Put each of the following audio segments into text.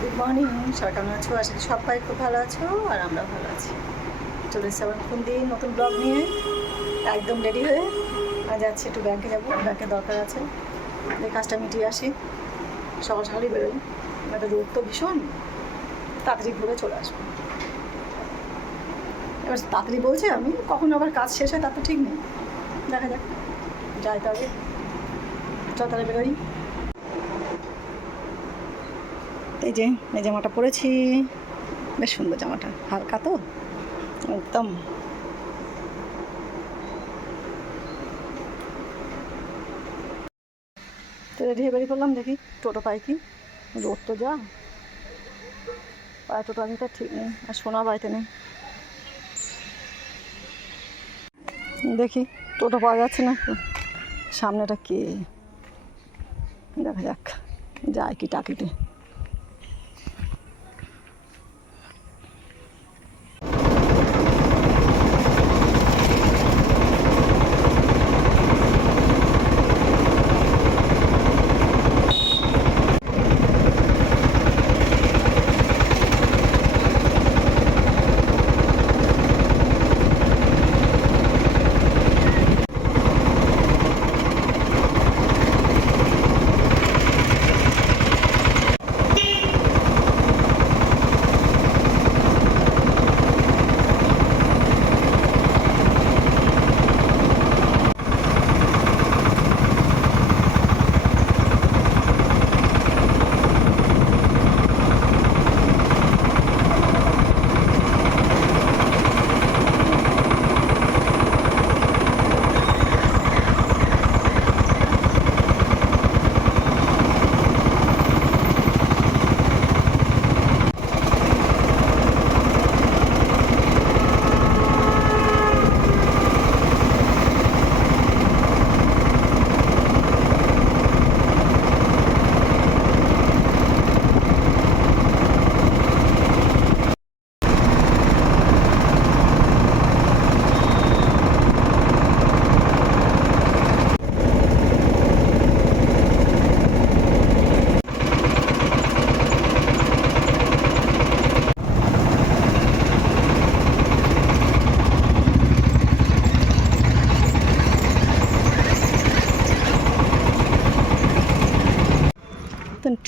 Good morning সবাই কেমন আছো? আশা করি সবাই খুব ভালো আছো আর আমরা ভালো আছি। চলে এসেছি আবার নতুন দিন, নতুন ব্লগ নিয়ে। একদম রেডি হয়ে আজ যাচ্ছি একটু ব্যাংকে যাব। ব্যাংকে দরকার আছে। এই কাজটা মিটিয়ে আসি। সকাল সকালই বেরোই। একটা রোদ তো ভীষণ। তাড়াতাড়ি ঘুরে চলে আসব। এবার তাড়াতাড়ি বলছে আমি, কখন আবার কাজ শেষ হয়, তা তো ঠিক নেই। দেখা যাক, যাই তবে। চল তাহলে বেরোই। এই যে, এই জামাটা পরেছি। বেশ সুন্দর জামাটা, হালকা তো, একদম। তো রেডি হয়ে বেরিয়ে পড়লাম দেখি টোটো পাই কি? রোদ তো যা। পায়ে টোটো আছে ঠিক নেই, আর সোনা বাড়িতে নেই। দেখি টোটো পাওয়া যাচ্ছে না। সামনেটা কে? দেখা যাক, যায় কি টাকিতে।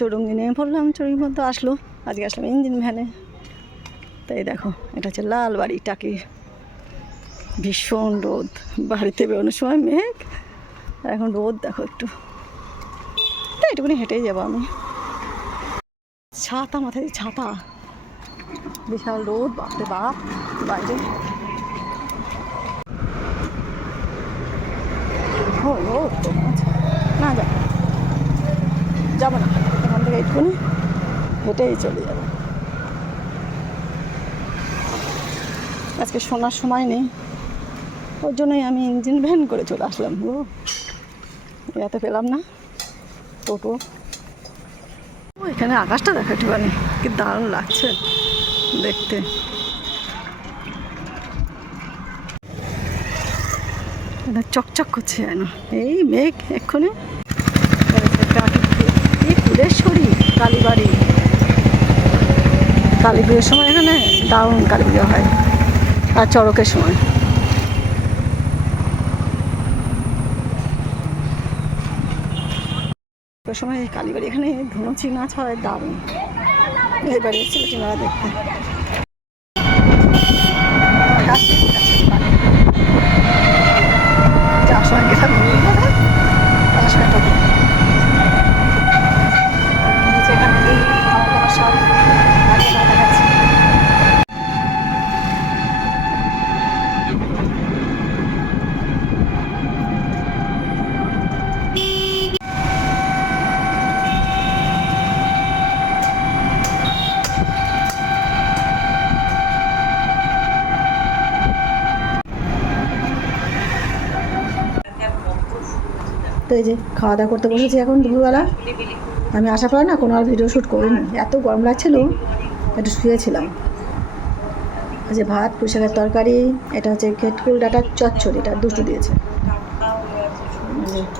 তো চড়ুঙ্গি নেমে পড়লাম চড়ুঙ্গি পর্যন্ত আসলো, আজকে আসলাম ইঞ্জিন ভ্যানে তাই দেখো, এটা হচ্ছে লাল বাড়ি, টাকি। ভীষণ রোদ, বাড়িতে বেরোনোর সময় মেঘ, এখন রোদ দেখো একটু। তাই একটুখানি হেঁটেই যাব আমি। ছাতা, মাথায় ছাতা। বিশাল রোদ, বাপরে বাপ, বাইরে। আচ্ছা। না যাব না। একটুখানি হেঁটেই চলে যাব। আজকে শোনার সময় নেই। ওর জন্যই আমি ইঞ্জিন ভ্যান করে চলে আসলাম ও এত পেলাম না। টোটো। ও, এখানে আকাশটা দেখা একটুখানি কি দারুণ লাগছে দেখতে। চকচক করছে যেন। এই মেঘ, এক্ষুনি। ফুলেশ্বরী কালীবাড়ি। কালী পুজোর সময় এখানে দারুণ কালী পুজো হয়, আর চড়কের সময়। সময় কালীবাড়ি এখানে ধুনুচি নাচ হয়, দারুণ। এই বাড়ি এসেছিল দেখতে যার সময় গেলাম তার সময় টোটো নিচে এখানে এই খাওয়া দাওয়া সব আগে দেখা যাচ্ছে তো এই যে খাওয়া দাওয়া করতে বসেছি এখন দুপুরবেলা। আমি আসার পরে না কোনো আর ভিডিও শ্যুট করিনি। এত গরম লাগছিল, একটু শুয়েছিলাম। যে ভাত, পুঁইশাকের তরকারি, এটা হচ্ছে কেটকুল ডাটার চচ্চড়ি, এটা দুটো দিয়েছে।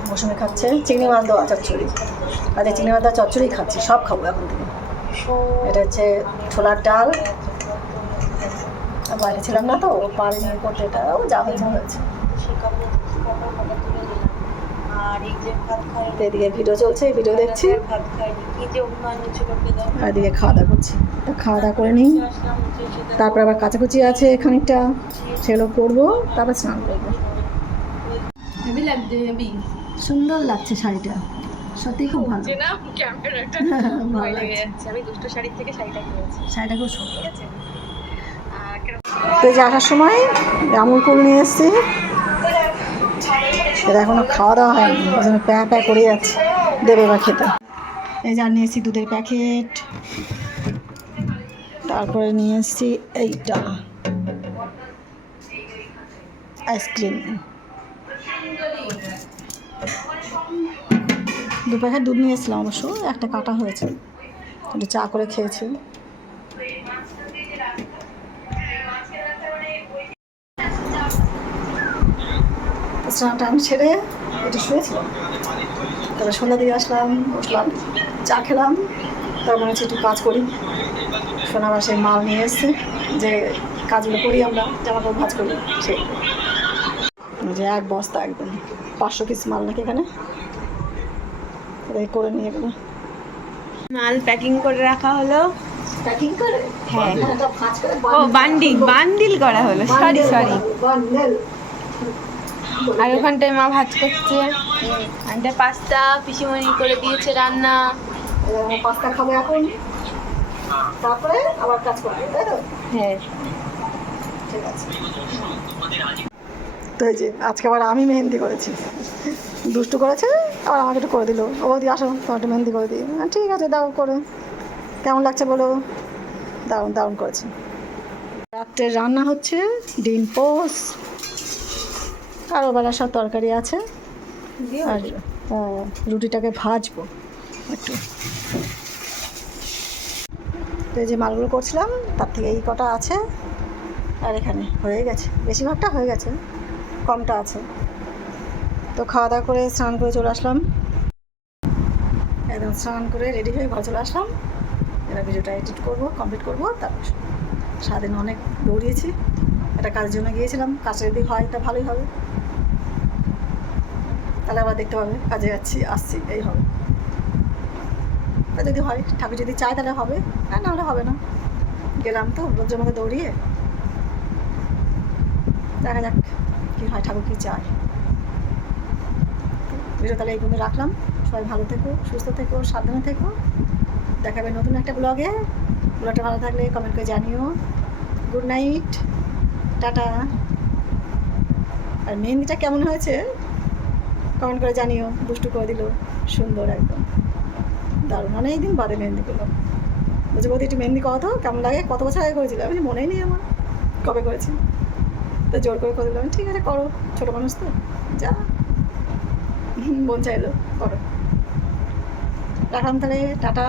মৌসুমি খাচ্ছে, চিংড়ি মাছ দেওয়া চচ্চড়ি। আচ্ছা চিংড়ি মাছ দেওয়া চচ্চড়ি খাচ্ছি, সব খাব এখন থেকে। এটা হচ্ছে ছোলার ডাল। আর বাইরে ছিলাম না তো পারে নিয়ে করতে এটা ও যা হয়েছে। এদিকে ভিডিও চলছে ভিডিও দেখছি। ভাত খাইনি কি যে অন্যান্য ছোটকে দাও আর এদিকে খাওয়া দাওয়া করছি। তো খাওয়া দাওয়া করে নিই। তারপর আবার কাচাকুচি আছে খানিকটা সেগুলো করব তারপর স্নান করব। সুন্দর লাগছে শাড়িটা। সত্যি খুব ভালো। যে না ক্যামেরাটা ভয় লেগে যাচ্ছে আমি দুটো শাড়ির থেকে শাড়িটা কিনেছি। শাড়িটা খুব সুন্দর। ঠিক আছে। তো এই যে আসার সময় আমুল কুল নিয়ে এসেছি। এটা এখনও খাওয়া দাওয়া হয়নি, ওই জন্য প্যা প্যা করে যাচ্ছে। দেবে এবার খেতে। এই যা নিয়ে এসেছি দুধের প্যাকেট। তারপরে নিয়ে এসেছি এইটা। আইসক্রিম। দু প্যাকেট দুধ নিয়ে এসেছিলাম অবশ্য, একটা কাটা হয়েছে। একটু চা করে খেয়েছি। স্নান টান সেরে একটু শুয়েছিলাম তারপরে সন্ধ্যা দিয়ে আসলাম বসলাম চা খেলাম তার মনে হচ্ছে একটু কাজ করি। সোনা আবার সেই মাল নিয়ে এসছে যে কাজগুলো করি আমরা জামা কাপড় ভাজ করি সেই। যে এক বস্তা একদম পাঁচশো পিস মাল নাকি এখানে? করে নিয়ে গেলো। মাল প্যাকিং করে রাখা হলো। প্যাকিং করে? হ্যাঁ। এটা ও বান্ডিল বান্ডিল করা হলো। সরি সরি বান্ডেল আর ওখানটায় মা ভাজ করছে। ওখানটায় পাস্তা পিসিমণি করে দিয়েছে রান্না। পাস্তা খাব এখন। তারপরে আবার কাজ করব তাই তো? হ্যাঁ। ঠিক আছে। তো এই যে আজকে আবার আমি মেহেন্দি করেছি। দুষ্টু করেছে আবার আমাকে একটু করে দিল। ও দি আসো তোমার একটু মেহেন্দি করে দিই। হ্যাঁ, ঠিক আছে দাও করে। কেমন লাগছে বলো? দারুণ দারুণ করেছি। রাত্রে রান্না হচ্ছে ডিম পোস আর ওবেলা সব তরকারি আছে। আর রুটিটাকে ভাজবো একটু। তো এই যে মালগুলো করছিলাম তার থেকে এই কটা আছে। আর এখানে হয়ে গেছে। বেশিরভাগটা হয়ে গেছে কমটা আছে। তো খাওয়া দাওয়া করে স্নান করে চলে আসলাম। একদম স্নান করে রেডি হয়ে ঘরে চলে আসলাম। এবার ভিডিওটা এডিট করব কমপ্লিট করব তারপর সারাদিন অনেক দৌড়িয়েছি। একটা কাজের জন্য গিয়েছিলাম। কাজটা যদি হয় তা ভালোই হবে। তাহলে আবার দেখতে পাবে। কাজে যাচ্ছি, আসছি, এই হবে। যদি হয়, ঠাকুর যদি চায় তাহলে হবে, আর না হলে হবে না। গেলাম তো রোজের মধ্যে দৌড়িয়ে। দেখা যাক কী হয়, ঠাকুর কী চায়। ভিডিও তাহলে এই পর্যন্ত রাখলাম। সবাই ভালো থেকো, সুস্থ থেকো, সাবধানে থেকো। দেখাবে নতুন একটা ব্লগে। ব্লগটা ভালো থাকলে কমেন্ট করে জানিও। Good night tata. আর মেহেন্দিটা কেমন হয়েছে? কমেন্ট করে জানিও দুষ্টু করে দিল, সুন্দর একদম। দারুণ অনেক দিন বাদে মেহেন্দি করলাম। বলছে বলতে একটু মেহেন্দি কত কেমন লাগে? কত বছর আগে করেছিল আমি মনেই নেই আমার, কবে করেছি? তো জোর করে করে দিলাম, ঠিক আছে, করো, ছোটো মানুষ তো, যা। বোন চাইলো, করো। রাখলাম তাহলে, টাটা।